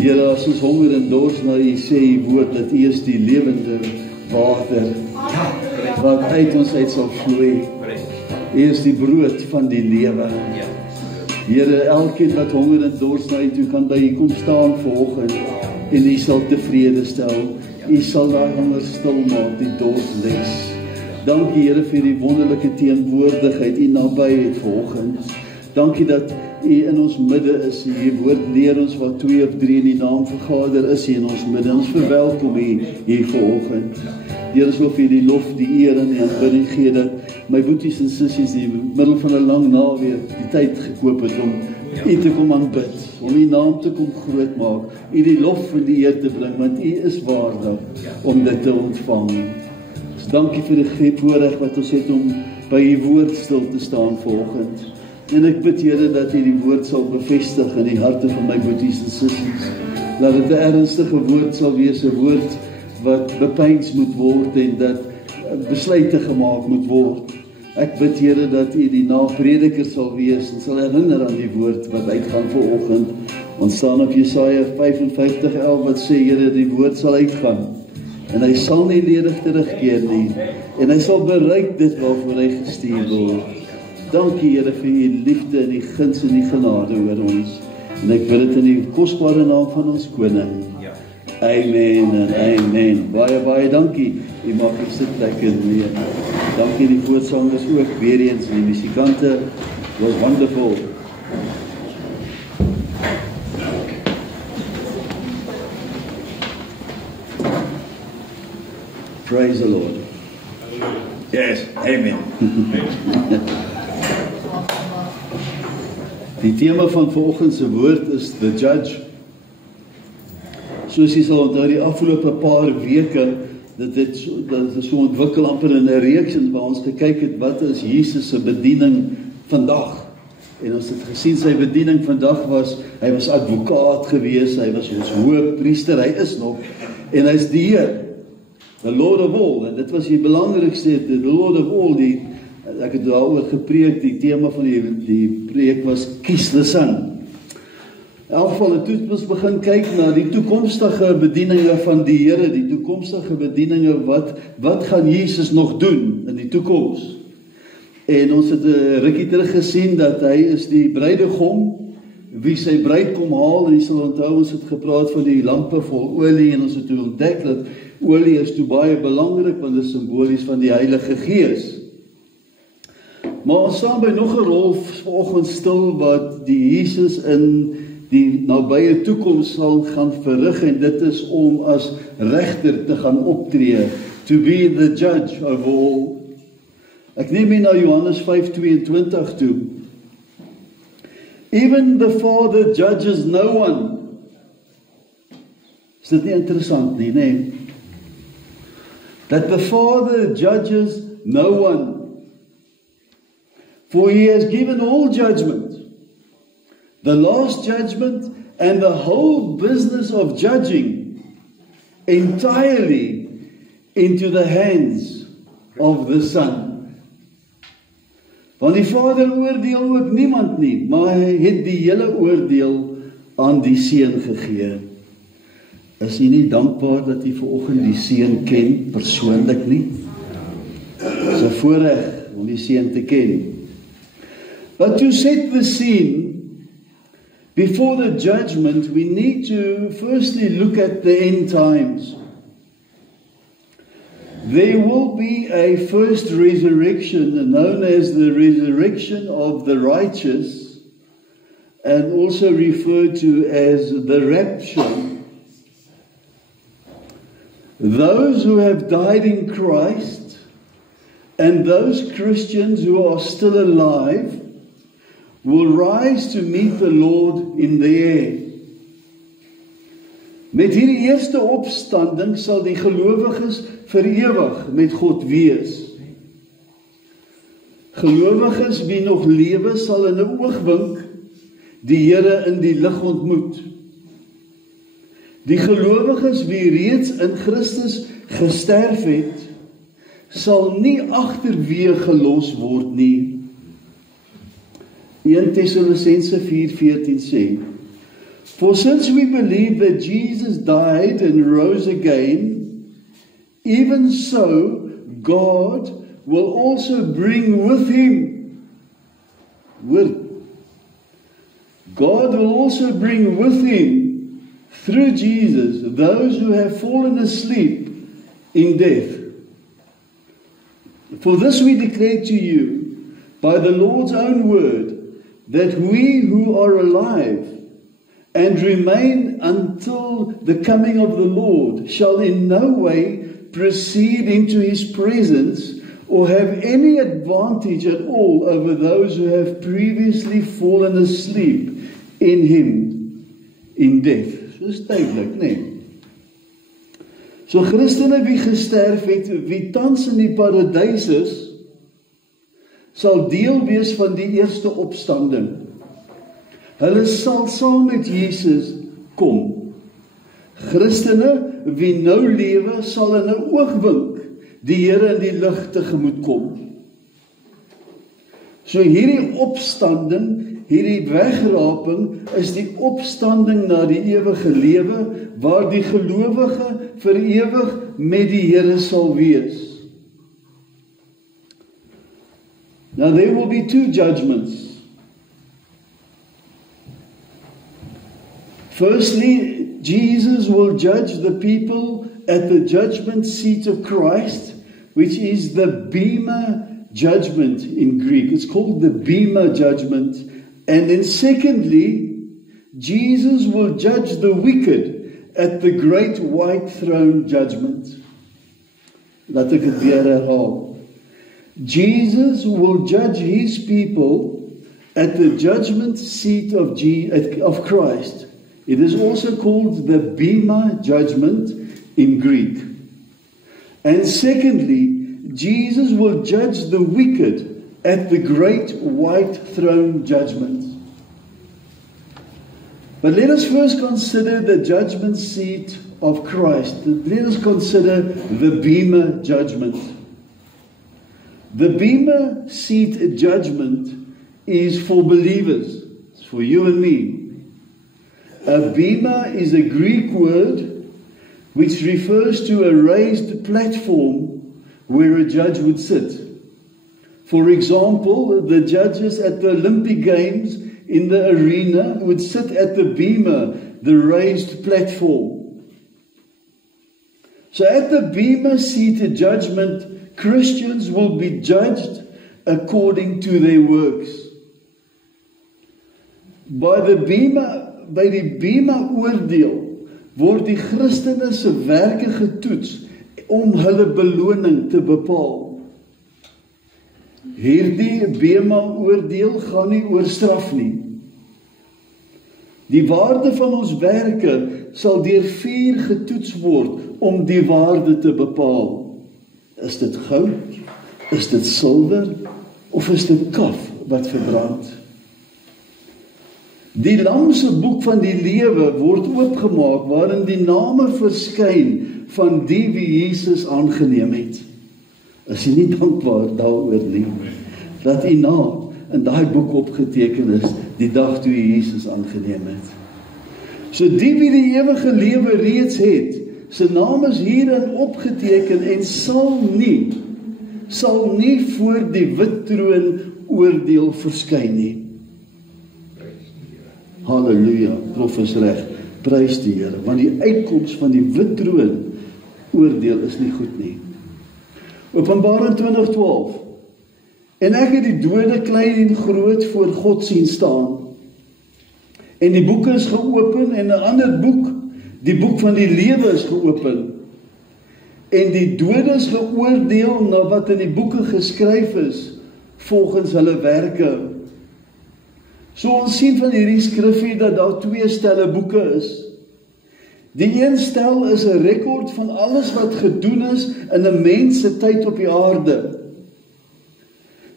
Here, as ons honger en dors na U sê U woord, dat U is die lewende water, wat uit ons uit sal vloei. U is die brood van die lewe. Here, elkeen wat honger en dors na U toe kan by U kom staan vanoggend, en U sal tevrede stel. U sal daai honger stil maak, die dors les. Dankie Here vir die wonderlike teenwoordigheid, U nabyheid vanoggend. Dankie dat U in ons midde is. U woord leer ons wat 2 of 3 in die naam vergader is U in ons midde. Ons verwelkom U hier vanoggend. Here, ons wil vir die lof, die eer en die aanbidding gee dat my boeties en sissies die middel van 'n lang naweek die tyd gekoop het om U te kom aanbid, om U naam te kom groot maak, U die lof en die eer te bring, want U is waardig om dit te ontvang. Dus dankie vir die voorreg wat ons het om by U woord stil te staan vanoggend. En ek bid Here dat U die woord sal bevestig in die harte van my boeties en sissies. Dat dit 'n ernstige woord sal wees, 'n woord wat bepeins moet word en dat besluite gemaak moet word. Ek bid Here dat U die naprediker sal wees en sal herinner aan die woord wat uitgaan vanoggend. Ons staan op Jesaja 55:11 wat sê Here, die woord sal uitgaan en hy sal nie ledig terugkeer nie en hy sal bereik dit waarvoor hy gestuur word. Dankie Here vir U liefde en die guns en die genade oor ons. En ek bid dit in die kosbare naam van ons koning. Amen en amen. Baie dankie. U maak die sitplekke mee. Dankie die voorsangers ook weer eens en die musikante. It was wonderful. Praise the Lord. Yes, amen. Die tema van vanoggend se woord is The Judge. Soos jy sal onthou die afgelope paar weke, dat dit so ontwikkel amper in 'n reeks waar ons gekyk het, wat is Jesus se bediening vandag? En ons het gesien sy bediening vandag was, hy was advokaat gewees, hy was ons hoëpriester, hy is nog, en hy is die Heer, the Lord of all, en dit was die belangrikste, the Lord of all, ek het daaroor gepreek, die tema van die preek was, kies the Son. In elk geval, en toe ons begin kyk na die toekomstige bedieninge van die Here, die toekomstige bedieninge, wat gaan Jesus nog doen in die toekoms? En ons het 'n rukkie terug gesien dat hy is die bruidegom, wie sy bruid kom haal, en jy sal onthou, ons het gepraat van die lampe vol olie, en ons het toe ontdek dat olie is toe baie belangrik, want dit is simbolies van die Heilige Gees. Maar ons staan by nog 'n rol vanoggend stil, wat die Jesus in die nabye toekoms sal gaan verrig, en dit is om as regter te gaan optree, to be the judge of all. Ek neem hier na Johannes 5:22 toe. Even the Father judges no one. Is dit nie interessant nie, nee? That the Father judges no one. For He has given all judgment, the last judgment and the whole business of judging entirely into the hands of the Son. Want die Vader oordeel ook niemand nie, maar hy het die hele oordeel aan die Seun gegee. Is u nie dankbaar dat u vanoggend die Seun ken persoonlik nie? Dit is 'n voorreg om die Seun te ken. But to set the scene before the judgment, we need to firstly look at the end times. There will be a first resurrection known as the resurrection of the righteous, and also referred to as the rapture. Those who have died in Christ and those Christians who are still alive will rise to meet the Lord in the air. Met hierdie eerste opstanding sal die gelowiges vir ewig met God wees. Gelowiges wie nog lewe sal in 'n oogwink die Here in die lig ontmoet. Die gelowiges wie reeds in Christus gesterf het, sal nie agterweë gelos word nie. 1 Tessalonisense 4:14 sê, For since we believe that Jesus died and rose again, even so God will also bring with him, God will also bring with him, through Jesus, those who have fallen asleep in death. For this we declare to you, by the Lord's own word, that we who are alive and remain until the coming of the Lord shall in no way proceed into his presence or have any advantage at all over those who have previously fallen asleep in him in death. So is duidelik, nee. So Christene wie gesterf het, wie tans in die paradys is, sal deel wees van die eerste opstanding. Hulle sal saam met Jesus kom. Christene wie nou lewe, sal in 'n oogwink die Here in die lig tegemoet kom. So hierdie opstanding, hierdie wegraping, is die opstanding na die ewige lewe, waar die gelowige vir ewig met die Here sal wees. Now there will be two judgments. Firstly, Jesus will judge the people at the judgment seat of Christ, which is the Bema judgment in Greek. It's called the Bema judgment. And then secondly, Jesus will judge the wicked at the great white throne judgment. Laat ek dit weer herhaal. Jesus will judge his people at the judgment seat of Christ. It is also called the Bema judgment in Greek. And secondly, Jesus will judge the wicked at the great white throne judgment. But let us first consider the judgment seat of Christ. Let us consider the Bema judgment. The Bema seat judgment is for believers. It's for you and me. A bema is a Greek word which refers to a raised platform where a judge would sit. For example, the judges at the Olympic Games in the arena would sit at the bema, the raised platform. So at the bema seated judgment, Christians will be judged according to their works. By die bema oordeel word die Christene se werke getoets om hulle beloning te bepaal. Hierdie bema oordeel gaan nie oor straf nie. Die waarde van ons werke sal deur 4 getoets word om die waarde te bepaal. Is dit goud? Is dit silwer? Of is dit kaf wat verbrand? Die lam se boek van die lewe word oopgemaak waarin die name verskyn van die wie Jesus aangeneem het. Is jy nie dankbaar daaroor nie? Dat u naam in daai boek opgeteken is die dag toe jy Jesus aangeneem het. So die wie die ewige lewe reeds het, sy naam is hierin opgeteken en sal nie voor die wit troon oordeel verskyn nie. Halleluja, prof is reg, prys die Here, want die uitkoms van die wit troon oordeel is nie goed nie. Openbaring 20:12. En ek het die dode klein en groot voor God sien staan. En die boeke is geopen en 'n ander boek, die boek van die lewe is geopen. En die dodes geoordeel na wat in die boeke geskryf is, volgens hulle werke. So ons sien van hierdie skrifgie dat daar 2 stelle boeke is. Die een stel is 'n rekord van alles wat gedoen is in 'n mens se tyd op die aarde.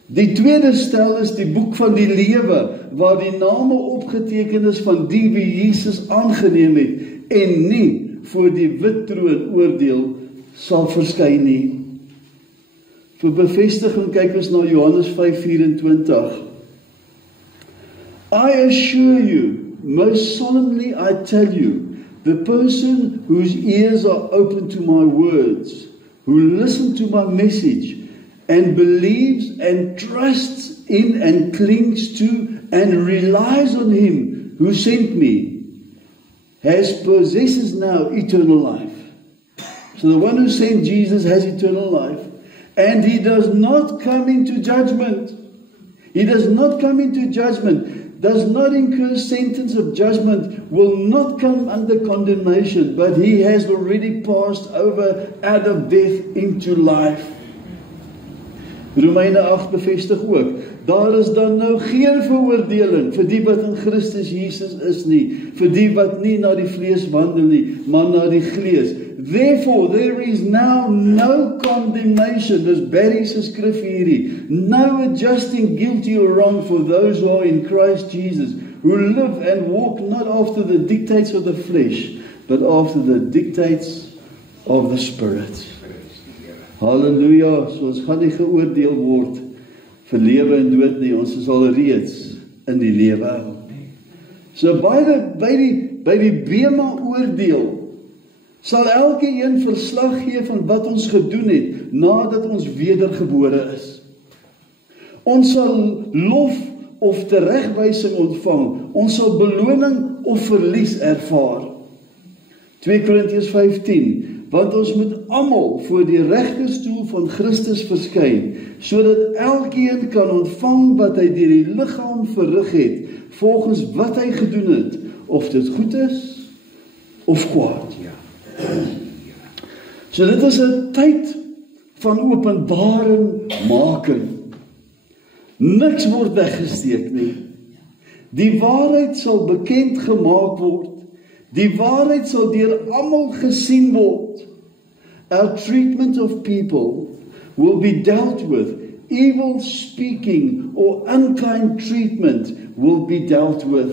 Die tweede stel is die boek van die lewe, waar die name opgeteken is van die wie Jesus aangeneem het, en nie voor die wit troon oordeel sal verskyn nie. Vir bevestiging kyk ons na Johannes 5:24. I assure you most solemnly I tell you, the person whose ears are open to my words, who listens to my message, and believes and trusts in and clings to and relies on him who sent me, possesses now eternal life. So the one who sent Jesus has eternal life. And he does not come into judgment. He does not come into judgment, does not incur sentence of judgment, will not come under condemnation, but he has already passed over out of death into life. Romeine 8 bevestig ook, daar is dan nou geen veroordeling vir die wat in Christus Jesus is nie, vir die wat nie na die vlees wandel nie, maar na die gees. Therefore, there is now no condemnation, dis Barry se skrif hierdie, no adjusting guilty or wrong for those who are in Christ Jesus, who live and walk not after the dictates of the flesh, but after the dictates of the Spirit. Halleluja, so ons gaan nie geoordeel word vir lewe en dood nie, ons is al reeds in die lewe. So by die bema oordeel sal elke een verslag gee van wat ons gedoen het nadat ons wedergebore is. Ons sal lof of teregwysing ontvang, ons sal beloning of verlies ervaar. 2 Korintiërs 15, want ons moet almal voor die regterstoel van Christus verskyn, sodat elkeen kan ontvang wat hy deur die liggaam verrig het, volgens wat hy gedoen het, of dit goed is of kwaad. So dit is 'n tyd van openbaring making. Niks word weggesteek nie. Die waarheid sal bekend gemaak word. Die waarheid sal deur almal gesien word. Our treatment of people will be dealt with. Evil speaking or unkind treatment will be dealt with.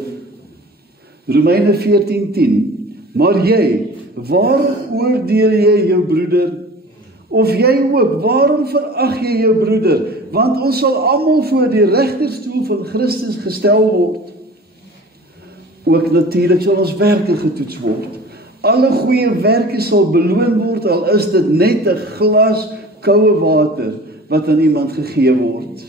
Romeine 14:10. Maar jy, waarom oordeel jy jou broeder? Of jy ook, waarom verag jy jou broeder? Want ons sal almal voor die regterstoel van Christus gestel word. Ook natuurlik sal ons werke getoets word. Alle goeie werke sal beloon word, al is dit net 'n glas koue water wat aan iemand gegee word.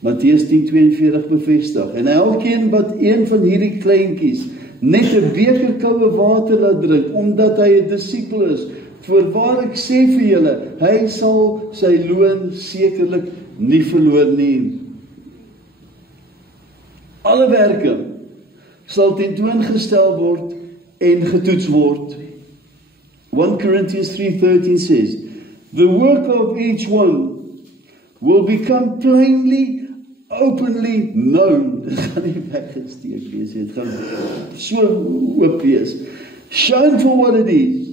Matteus 10:42 bevestig. En elkeen wat een van hierdie kleintjies net 'n beker koue water laat drink, omdat hy 'n disipel is, voorwaar ek sê vir julle, hy sal sy loon sekerlik nie verloor nie. Alle werke sal tentoongestel word en getoets word. 1 Corinthians 3:13 says, the work of each one will become plainly, openly known. Dit gaan nie weggesteek wees, dit gaan so oop wees. Shown for what it is.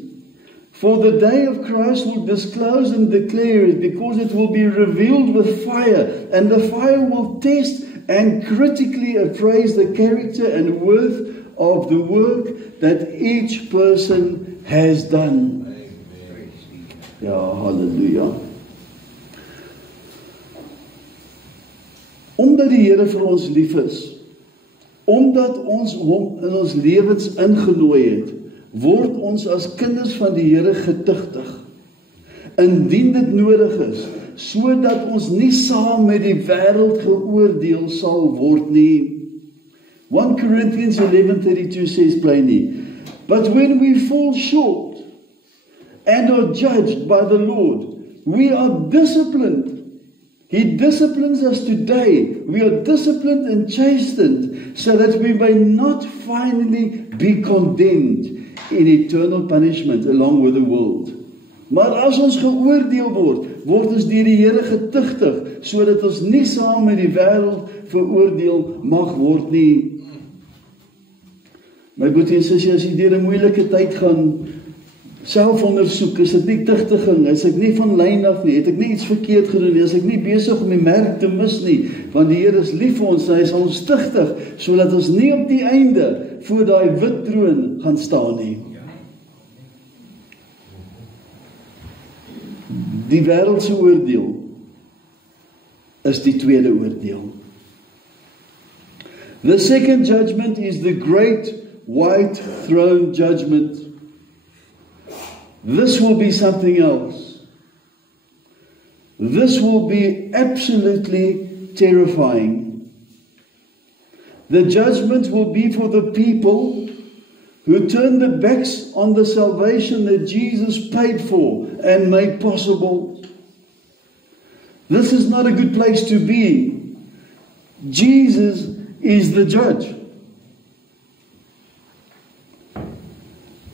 For the day of Christ will disclose and declare it, because it will be revealed with fire, and the fire will test and critically appraise the character and worth of the work that each person has done. Ja, halleluja. Omdat die Here vir ons lief is, omdat ons hom in ons lewens ingenooi het, word ons as kinders van die Here getugtig, indien dit nodig is, sodat ons nie saam met die wêreld geoordeel sal word nie. 1 Corinthians 11:32 says plainly, but when we fall short and are judged by the Lord, we are disciplined. He disciplines us today. We are disciplined and chastened so that we may not finally be condemned in eternal punishment along with the world. Maar as ons geoordeel word, word ons deur die Here getugtig, sodat ons nie saam met die wêreld veroordeel mag word nie. My broer en sussie, as jy deur 'n moeilike tyd gaan, selfondersoek, is dit nie tugtiging, is ek nie van lyn af nie, het ek nie iets verkeerd gedoen nie, is ek nie besig om die merk te mis nie, want die Here is lief vir ons, hy is ons tugtig, sodat ons nie op die einde voor daai wit troon gaan staan nie. Die wêreldse oordeel is die tweede oordeel. The second judgment is the great white throne judgment. This will be something else. This will be absolutely terrifying. The judgment will be for the people who turn their backs on the salvation that Jesus paid for and made possible. This is not a good place to be. Jesus is the judge.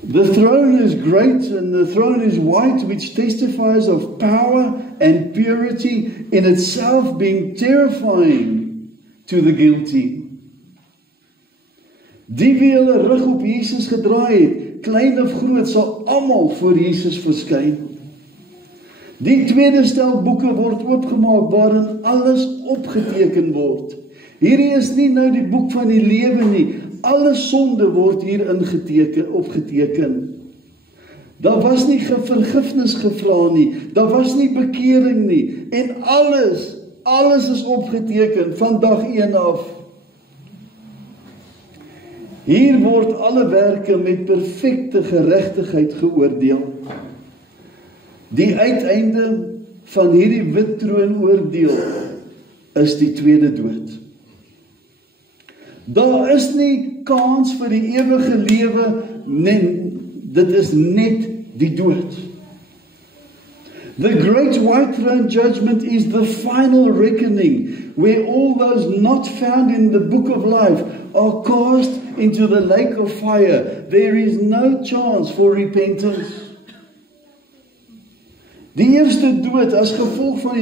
The throne is great and the throne is white, which testifies of power and purity, in itself being terrifying to the guilty. Die wie hulle rug op Jesus gedraai het, klein of groot, sal almal voor Jesus verskyn. Die tweede stel boeke word oopgemaak waarin alles opgeteken word. Hierdie is nie nou die boek van die lewe nie. Alle sonde word hier opgeteken. Daar was nie vergifnis gevra nie. Daar was nie bekering nie. En alles is opgeteken van dag 1 af. Hier word alle werke met perfekte geregtigheid geoordeel. Die uiteinde van hierdie wit troon oordeel is die tweede dood. Daar is nie kans vir die ewige lewe, dit is net die dood. The great white throne judgment is the final reckoning, where all those not found in the book of life are cast into the lake of fire. There is no chance for repentance. Die eerste dood as gevolg van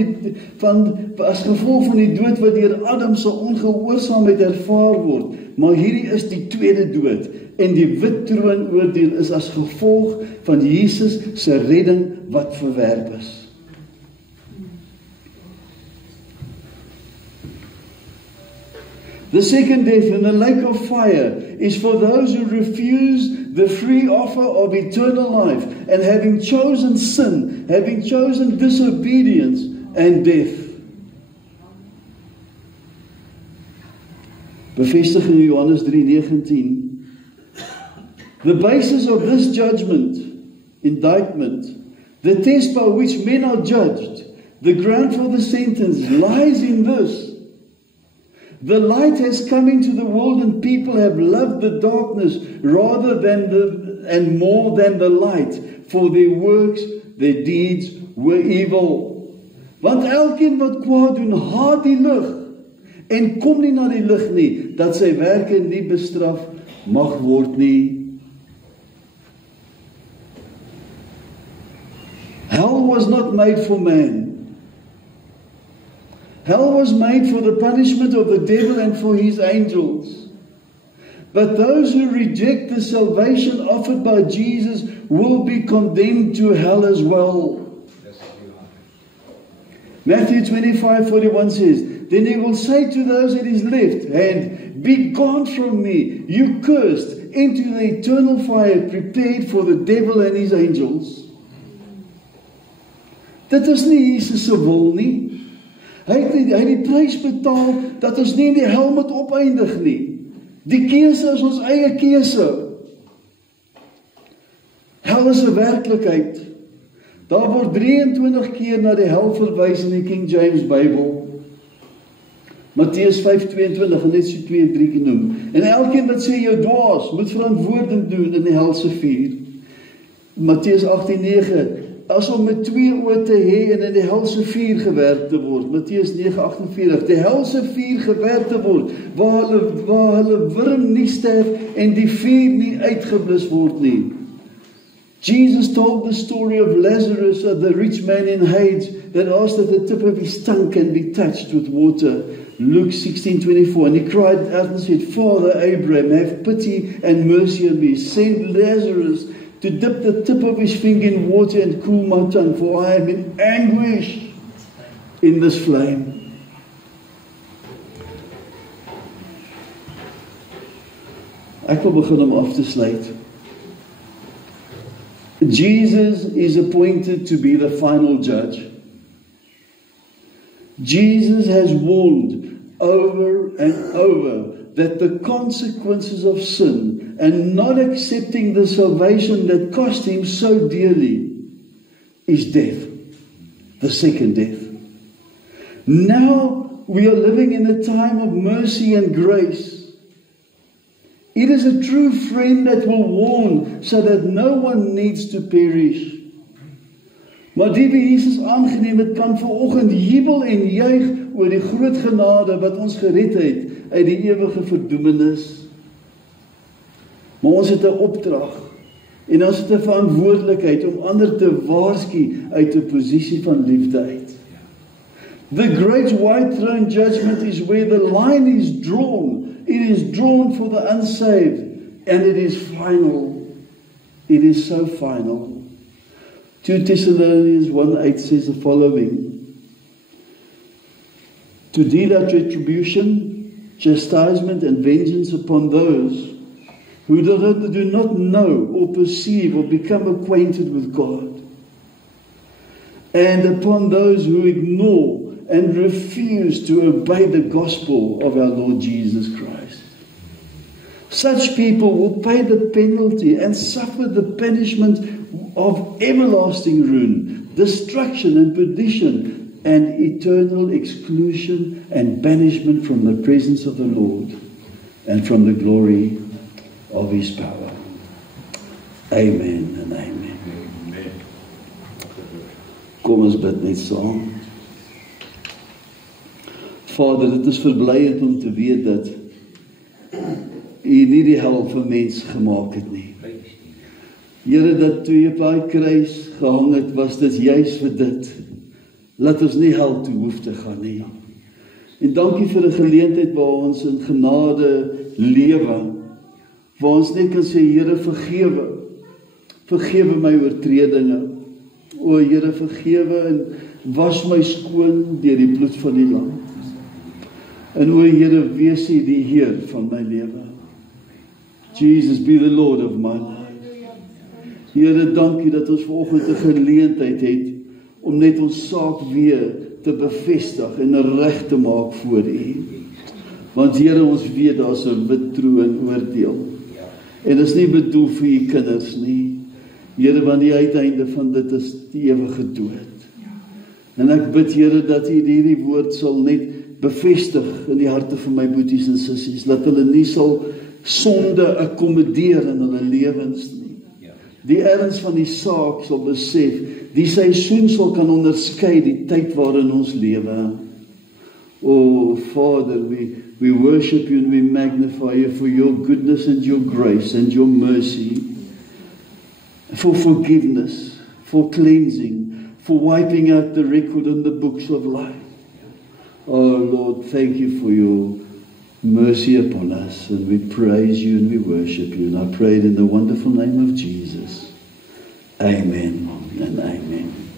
die dood wat deur Adam se ongehoorsaamheid ervaar word, maar hierdie is die tweede dood, en die wit troon oordeel is as gevolg van Jesus se redding wat verwerp is. The second death in the lake of fire is for those who refuse the free offer of eternal life, and having chosen sin, having chosen disobedience and death. Bevestiging Johannes 3:19. The basis of this judgment, indictment, the test by which men are judged, the ground for the sentence lies in this. The light has come into the world, and people have loved the darkness rather than and more than the light, for their works, their deeds were evil. Want elkeen wat kwaad doen, haat die lig en kom nie na die lig nie, dat sy werke nie bestraf mag word nie. Hell was not made for man. Hell was made for the punishment of the devil and for his angels. But those who reject the salvation offered by Jesus will be condemned to hell as well. Matthew 25:41 says, Then he will say to those at his left hand, Be gone from me, you cursed, into the eternal fire prepared for the devil and his angels. Dit is nie Jesus se wil nie. Hy het die prys betaal dat ons nie in die hel moet opeindig nie. Die keuse is ons eie keuse. Hel is 'n werklikheid. Daar word 23 keer na die hel verwys in die King James Bybel. Matteus 5:22 en net so 2-3 keer noem. En elkeen wat sê jou dwaas, moet verantwoording doen in die helse vuur. Matteus 18:9 As om met 2 oë te hê en in die helse vuur gewerp te word. Matteus 9:48 Die helse vuur gewerp te word, waar hulle wurm nie sterf en die vuur nie uitgeblus word nie. Jesus told the story of Lazarus, the rich man in Hades, that asked that the tip of his tongue can be touched with water. Luke 16:24 And he cried out and said, Father Abraham, have pity and mercy on me. Send Lazarus to dip the tip of his finger in water and cool my tongue, for I am in anguish in this flame. Ek wil begin om af te sluit. Jesus is appointed to be the final judge. Jesus has warned over and over that the consequences of sin and not accepting the salvation that cost him so dearly is death, the second death. Now we are living in a time of mercy and grace. It is a true friend that will warn so that no one needs to perish. Maar die wie Jesus aangeneem het, kan vanoggend jubel en juig oor die groot genade wat ons gered het uit die ewige verdoemenis. Maar ons het 'n opdrag en ons het 'n verantwoordelikheid om ander te waarsku uit 'n posisie van liefde uit. The great white throne judgment is where the line is drawn. It is drawn for the unsaved, and it is final. It is so final. 2 Thessalonians 1:8 says the following: to deal out retribution, chastisement, and vengeance upon those who do not know or perceive or become acquainted with God, and upon those who ignore and refuse to obey the gospel of our Lord Jesus Christ. Such people will pay the penalty and suffer the punishment of everlasting ruin, destruction and perdition, and eternal exclusion and banishment from the presence of the Lord and from the glory of His power. Amen and amen. Kom ons bid net saam. Vader, dit is verblyend om te weet dat U nie die hel vir mens gemaak het nie. Here, dat toe jy op daai kruis gehang het, was dit juis vir dit. Laat ons nie hel toe hoef te gaan nie. En dankie vir 'n geleentheid waar ons in genade lewe, waar ons net kan sê, Here, vergewe my oortredinge. O Here, vergewe en was my skoon deur die bloed van die lam. En o Here, wees U die Heer van my lewe. Jesus, be the Lord of my life. Here, dankie dat ons vanoggend 'n geleentheid het om net ons saak weer te bevestig en reg te maak voor U. Want Here, ons weet daar's 'n wit troon oordeel. En dit is nie bedoel vir U kinders nie. Here, want die uiteinde van dit is die ewige dood. En ek bid, Here, dat U hierdie woord sal net bevestig in die harte van my boeties en sissies, dat hulle nie sal sonde akkommodeer in hulle lewens nie. Die erns van die saak sal besef, die seisoen sal kan onderskei die tyd waarin ons lewe. Oh Father, we worship You and we magnify You for Your goodness and Your grace and Your mercy, for forgiveness, for cleansing, for wiping out the record in the books of life. Oh Lord, thank You for Your mercy upon us, and we praise You and we worship You, and I pray it in the wonderful name of Jesus. Amen and amen.